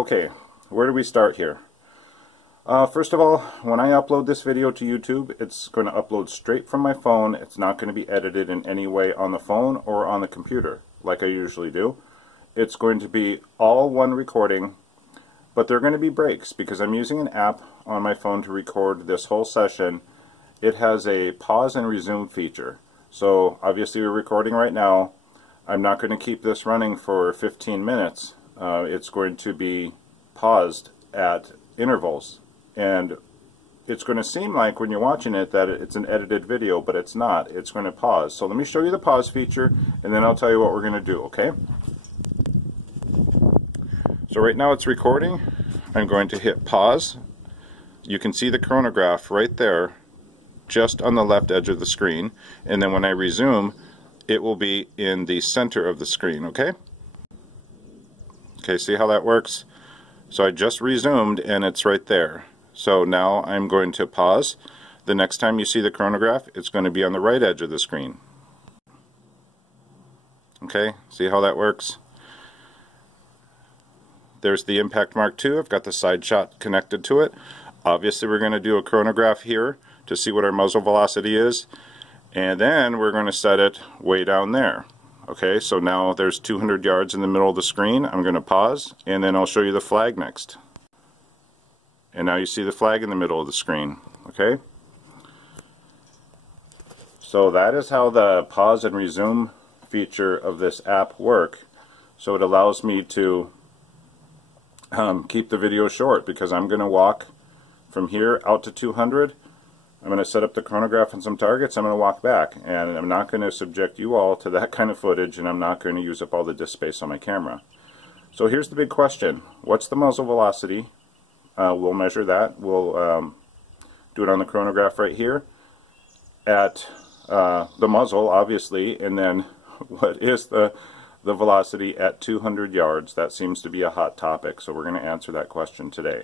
Okay, where do we start here? First of all, when I upload this video to YouTube, it's going to upload straight from my phone. It's not going to be edited in any way on the phone or on the computer like I usually do. It's going to be all one recording, but there are going to be breaks because I'm using an app on my phone to record this whole session. It has a pause and resume feature. So obviously we're recording right now. I'm not going to keep this running for 15 minutes. It's going to be paused at intervals, and it's going to seem like when you're watching it that it's an edited video, but it's not. It's going to pause. So let me show you the pause feature, and then I'll tell you what we're going to do, okay? So right now it's recording. I'm going to hit pause. You can see the chronograph right there, just on the left edge of the screen, and then when I resume, it will be in the center of the screen, okay? Okay, see how that works? So I just resumed and it's right there. So now I'm going to pause. The next time you see the chronograph, it's going to be on the right edge of the screen. Okay, see how that works? There's the Impact Mark II. I've got the side shot connected to it. Obviously we're going to do a chronograph here to see what our muzzle velocity is, and then we're going to set it way down there. Okay, so now there's 200 yards in the middle of the screen. I'm going to pause, and then I'll show you the flag next. And now you see the flag in the middle of the screen. Okay? So that is how the pause and resume feature of this app work. So it allows me to keep the video short, because I'm going to walk from here out to 200. I'm going to set up the chronograph and some targets. I'm going to walk back, and I'm not going to subject you all to that kind of footage, and I'm not going to use up all the disk space on my camera. So here's the big question. What's the muzzle velocity? We'll measure that. We'll do it on the chronograph right here at the muzzle, obviously, and then what is the velocity at 200 yards? That seems to be a hot topic, so we're going to answer that question today.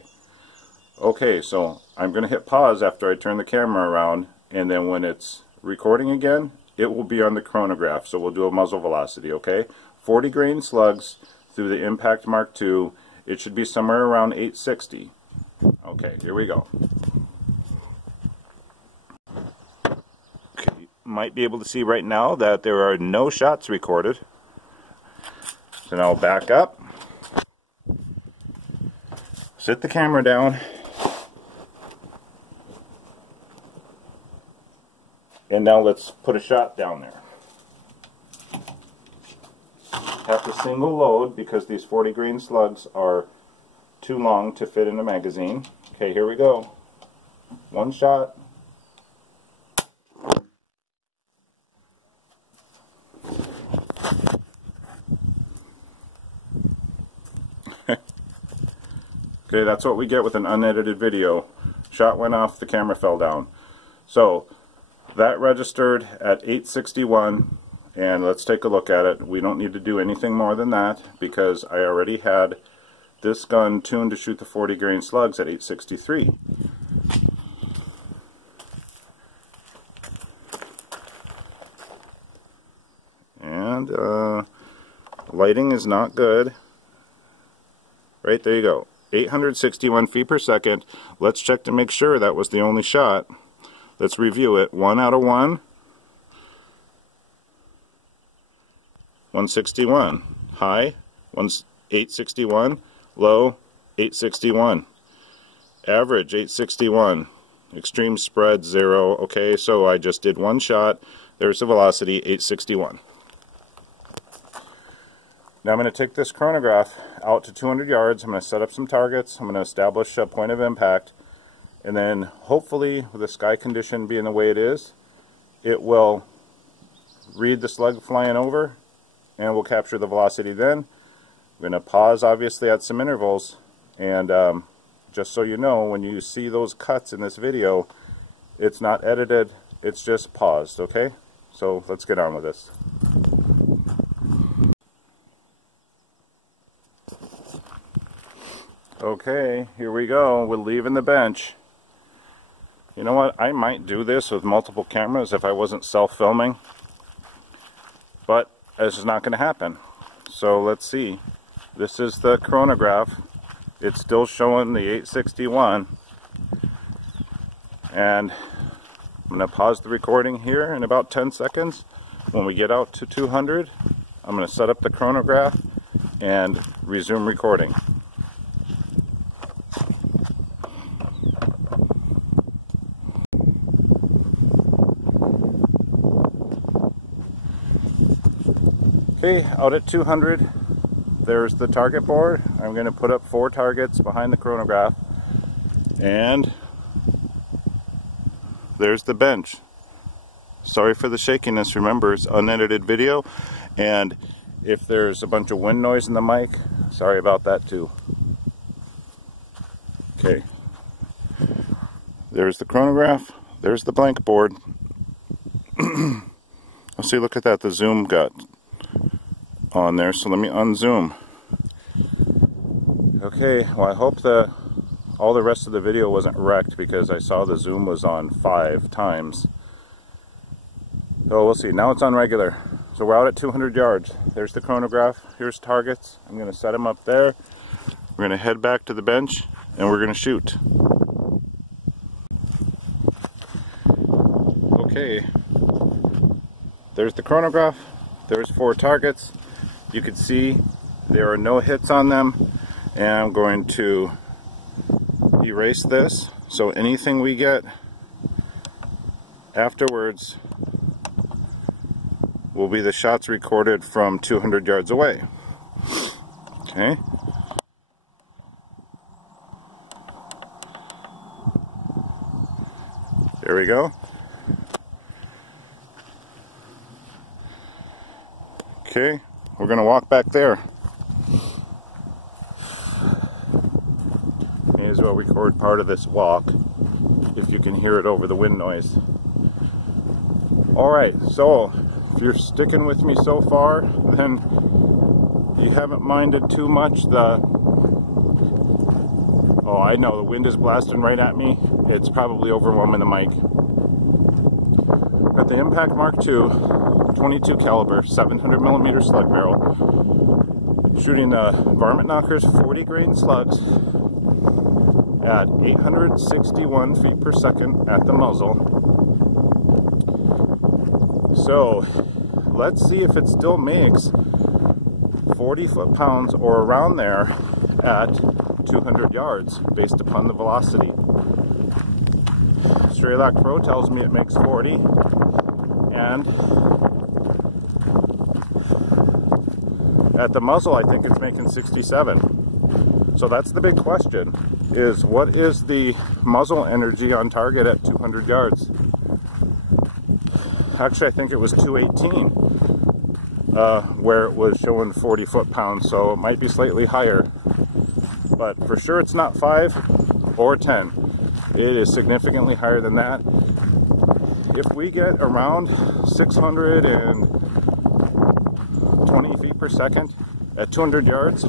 Okay, so I'm going to hit pause after I turn the camera around, and then when it's recording again, it will be on the chronograph. So we'll do a muzzle velocity, okay? 40 grain slugs through the Impact Mark II. It should be somewhere around 860. Okay, here we go. Okay, you might be able to see right now that there are no shots recorded. So now I'll back up, sit the camera down, and now let's put a shot down there. Have to single load because these 40 grain slugs are too long to fit in a magazine. Okay, here we go. One shot. Okay, that's what we get with an unedited video. Shot went off, the camera fell down. So that registered at 861, and let's take a look at it. We don't need to do anything more than that because I already had this gun tuned to shoot the 40 grain slugs at 863. And lighting is not good. Right, there you go. 861 feet per second. Let's check to make sure that was the only shot. Let's review it. 1 out of 1. 161. High, 861. Low, 861. Average, 861. Extreme spread, 0. Okay, so I just did one shot. There's the velocity, 861. Now I'm going to take this chronograph out to 200 yards. I'm going to set up some targets. I'm going to establish a point of impact. And then hopefully, with the sky condition being the way it is, it will read the slug flying over and we'll capture the velocity then. I'm going to pause, obviously, at some intervals. And just so you know, when you see those cuts in this video, it's not edited, it's just paused, okay? So let's get on with this. Okay, here we go. We're leaving the bench. You know what? I might do this with multiple cameras if I wasn't self-filming. But this is not going to happen. So let's see. This is the chronograph it's still showing the 861, and I'm going to pause the recording here in about 10 seconds. When we get out to 200, I'm going to set up the chronograph and resume recording. Okay, out at 200, there's the target board. I'm going to put up 4 targets behind the chronograph, and there's the bench. Sorry for the shakiness. Remember, it's unedited video, and if there's a bunch of wind noise in the mic, sorry about that too. Okay, there's the chronograph, there's the blank board. Let's see, look at that, the zoom got on there, so let me unzoom. Okay, well, I hope all the rest of the video wasn't wrecked, because I saw the zoom was on 5 times. So we'll see. Now it's on regular. So we're out at 200 yards. There's the chronograph. Here's targets. I'm going to set them up there. We're going to head back to the bench, and we're going to shoot. Okay. There's the chronograph. There's 4 targets. You can see there are no hits on them, and I'm going to erase this, so anything we get afterwards will be the shots recorded from 200 yards away. Okay. There we go. Okay, we're going to walk back there. May as well record part of this walk, if you can hear it over the wind noise. Alright, so if you're sticking with me so far, then you haven't minded too much oh, I know, the wind is blasting right at me. It's probably overwhelming the mic. Got the Impact Mark II 22 caliber 700 millimeter slug barrel, shooting the Varmint Knockers 40 grain slugs at 861 feet per second at the muzzle. So let's see if it still makes 40 foot-pounds or around there at 200 yards based upon the velocity. Straylock Pro tells me it makes 40, and at the muzzle I think it's making 67. So that's the big question, is what is the muzzle energy on target at 200 yards? Actually, I think it was 218 where it was showing 40 foot-pounds, so it might be slightly higher. But for sure it's not 5 or 10. It is significantly higher than that. If we get around 620 feet per second at 200 yards,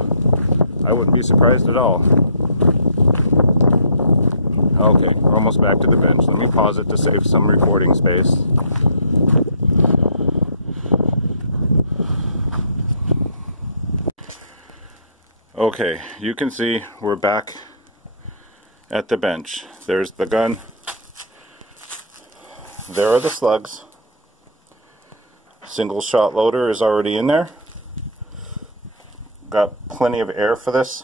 I wouldn't be surprised at all. Okay, we're almost back to the bench. Let me pause it to save some recording space. Okay, you can see we're back at the bench. There's the gun. There are the slugs. Single shot loader is already in there. Got plenty of air for this.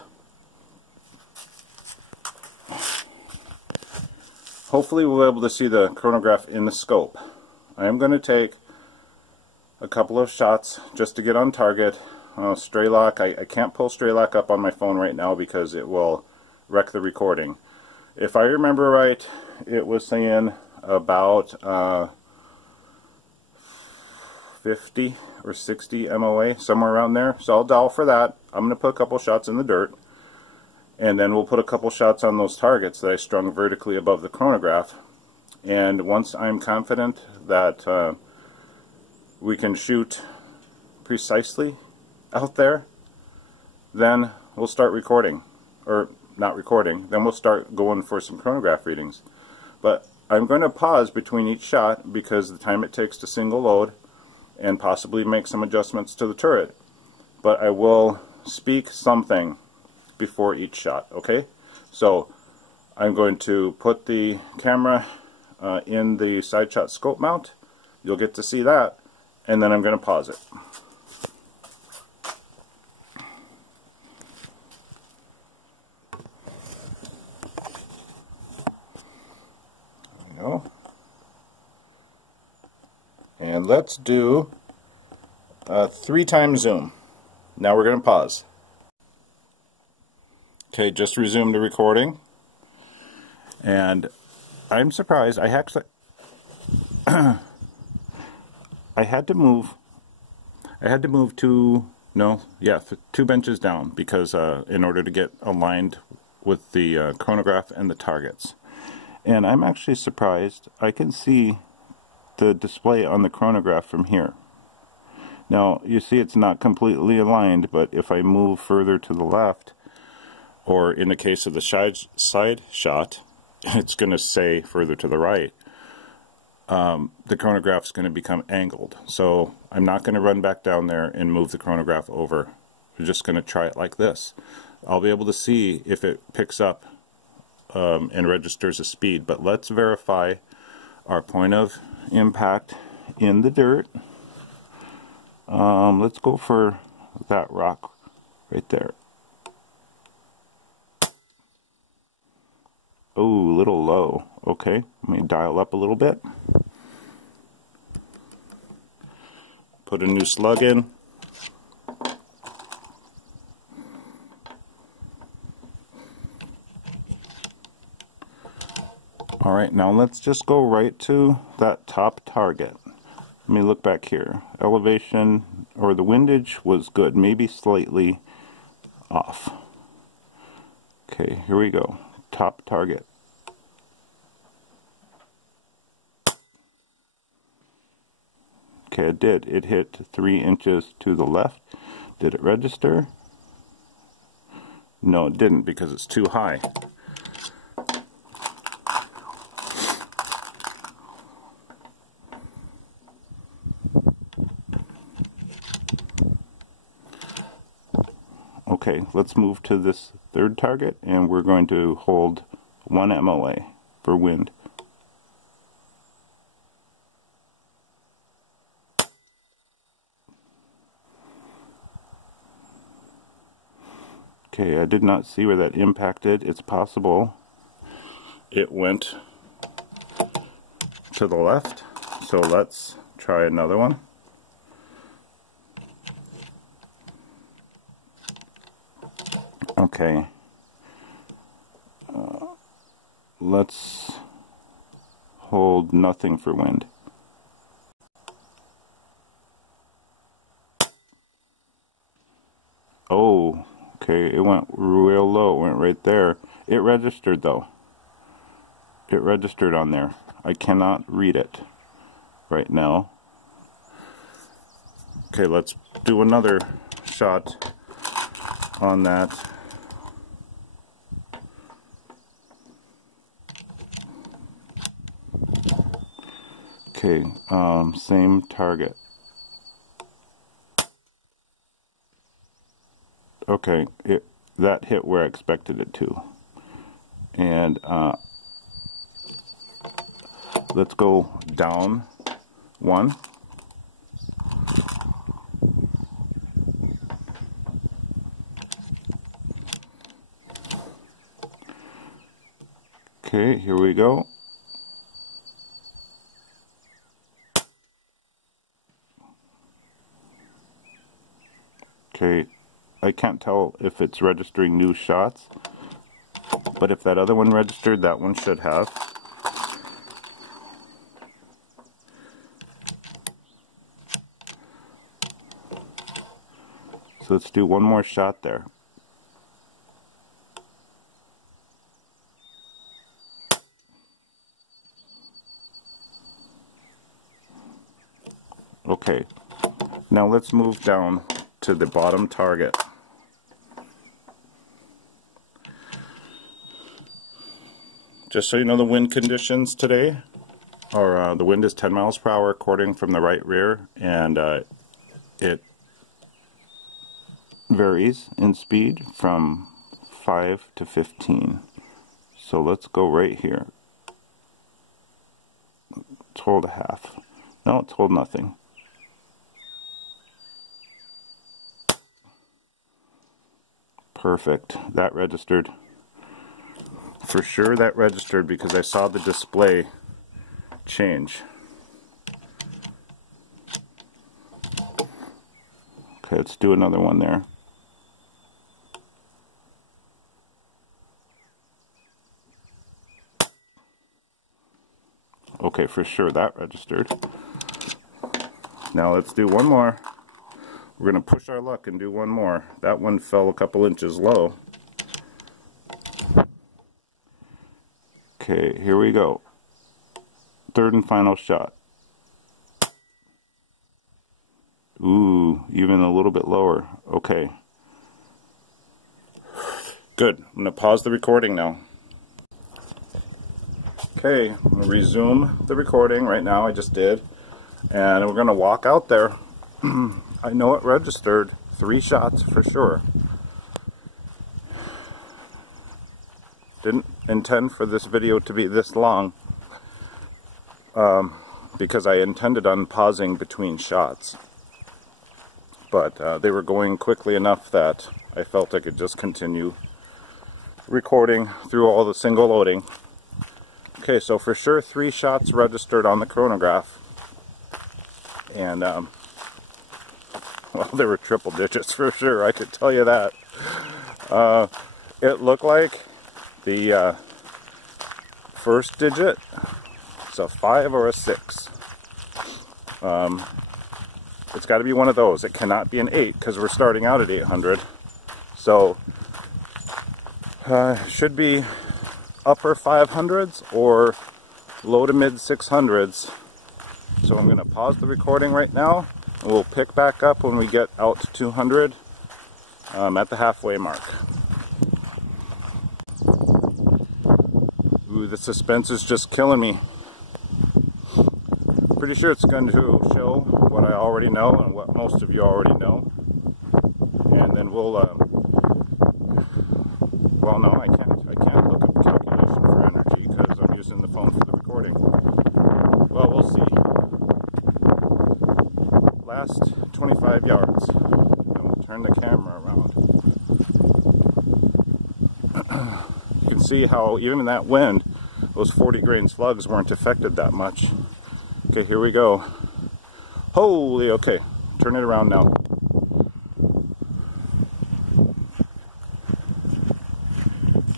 Hopefully we'll be able to see the chronograph in the scope. I am going to take a couple of shots just to get on target. Stray lock, I can't pull stray lock up on my phone right now because it will wreck the recording. If I remember right, it was saying about 50 or 60 MOA, somewhere around there. So I'll dial for that. I'm going to put a couple shots in the dirt, and then we'll put a couple shots on those targets that I strung vertically above the chronograph. And once I'm confident that we can shoot precisely out there, then we'll start recording, or not recording, then we'll start going for some chronograph readings. But I'm going to pause between each shot because of the time it takes to single load and possibly make some adjustments to the turret. But I will speak something before each shot, okay? So I'm going to put the camera in the side shot scope mount. You'll get to see that, and then I'm going to pause it. There we go. And let's do 3x zoom. Now we're going to pause. Okay, just resumed the recording. And I'm surprised. I actually I had to move two benches down because in order to get aligned with the chronograph and the targets. And I'm actually surprised. I can see the display on the chronograph from here. Now you see it's not completely aligned, but if I move further to the left, or in the case of the side shot, it's going to say further to the right, the chronograph's going to become angled. So I'm not going to run back down there and move the chronograph over. We're just going to try it like this. I'll be able to see if it picks up and registers a speed, but let's verify our point of impact in the dirt. Let's go for that rock right there. Oh, a little low. Okay, let me dial up a little bit. Put a new slug in. Alright, now let's just go right to that top target. Let me look back here. Elevation, or the windage was good, maybe slightly off. Okay, here we go. Top target. Okay, it did. It hit 3 inches to the left. Did it register? No, it didn't because it's too high. Okay, let's move to this third target, and we're going to hold 1 MOA for wind. Okay, I did not see where that impacted. It's possible it went to the left, so let's try another one. Okay, let's hold nothing for wind. Oh, okay, it went real low, it went right there. It registered though. It registered on there. I cannot read it right now. Okay, let's do another shot on that. Okay, same target. Okay, that hit where I expected it to. And let's go down 1. Okay, here we go. Okay, I can't tell if it's registering new shots, but if that other one registered, that one should have. So let's do one more shot there. Okay, now let's move down to the bottom target. Just so you know, the wind conditions today are the wind is 10 miles per hour according from the right rear, and it varies in speed from 5 to 15. So let's go right here. Let's hold a half. No, let's hold nothing. Perfect. That registered. For sure that registered because I saw the display change. Okay, let's do another one there. Okay, for sure that registered. Now let's do one more. We're going to push our luck and do one more. That one fell a couple inches low. Okay, here we go. Third and final shot. Ooh, even a little bit lower. Okay. Good. I'm going to pause the recording now. Okay, I'm going to resume the recording right now. I just did. And we're going to walk out there. I know it registered 3 shots for sure. Didn't intend for this video to be this long because I intended on pausing between shots. But they were going quickly enough that I felt I could just continue recording through all the single loading. Okay, so for sure 3 shots registered on the chronograph. And well, they were triple digits for sure, I could tell you that. It looked like the first digit is a 5 or a 6. It's got to be one of those. It cannot be an 8 because we're starting out at 800. So should be upper 500s or low to mid 600s. So I'm going to pause the recording right now. And we'll pick back up when we get out to 200 at the halfway mark. Ooh, the suspense is just killing me. Pretty sure it's going to show what I already know and what most of you already know. And then we'll, well no, I can't look up calculation for energy because I'm using the phone for the recording. Well, we'll see. Last 25 yards. I'll turn the camera around. You can see how even in that wind, those 40 grain slugs weren't affected that much. Okay, here we go. Holy, okay. Turn it around now.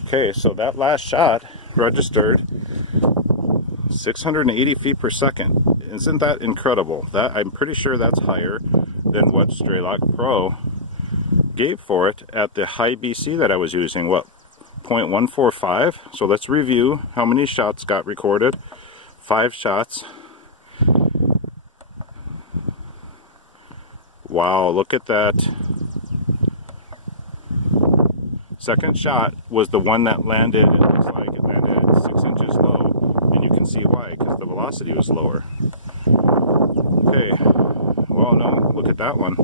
Okay, so that last shot registered 680 feet per second. Isn't that incredible? That I'm pretty sure that's higher than what Strelok Pro gave for it at the high BC that I was using. What, 0.145? So let's review how many shots got recorded. 5 shots. Wow, look at that. Second shot was the one that landed, it looks like it landed 6 inches low, and you can see why, because the velocity was lower. Okay, well no, look at that one.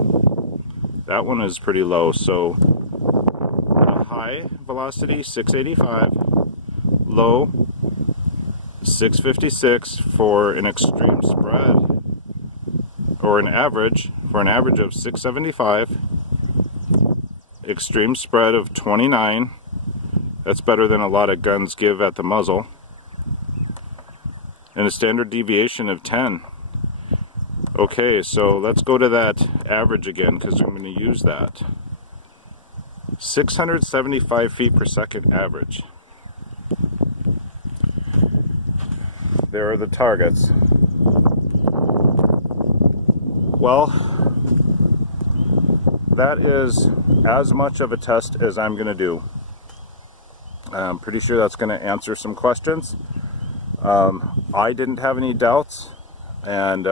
That one is pretty low, so high velocity 685, low 656 for an extreme spread, or an average, for an average of 675. Extreme spread of 29. That's better than a lot of guns give at the muzzle. And a standard deviation of 10. Okay, so let's go to that average again because I'm going to use that. 675 feet per second average. There are the targets. Well, that is as much of a test as I'm going to do. I'm pretty sure that's going to answer some questions. I didn't have any doubts, and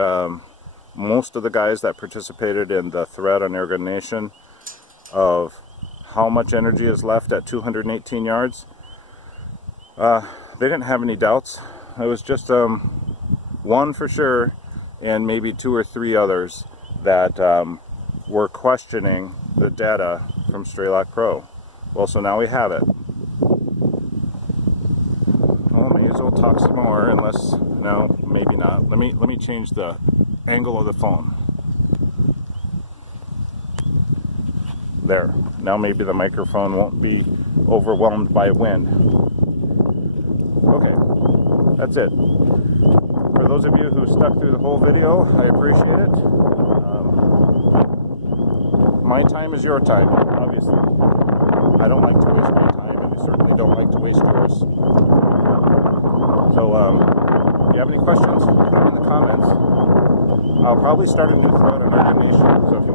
most of the guys that participated in the thread on Airgun Nation of how much energy is left at 218 yards, they didn't have any doubts. It was just one for sure, and maybe 2 or 3 others that were questioning the data from Strelok Pro. Well, so now we have it. Well, may as well talk some more, unless, no, maybe not. Let me change the angle of the phone. There. Now maybe the microphone won't be overwhelmed by wind. Okay, that's it. For those of you who stuck through the whole video, I appreciate it. My time is your time, obviously. I don't like to waste my time, and you certainly don't like to waste yours. So, if you have any questions, put them in the comments. I'll probably start a new thread on animation, so if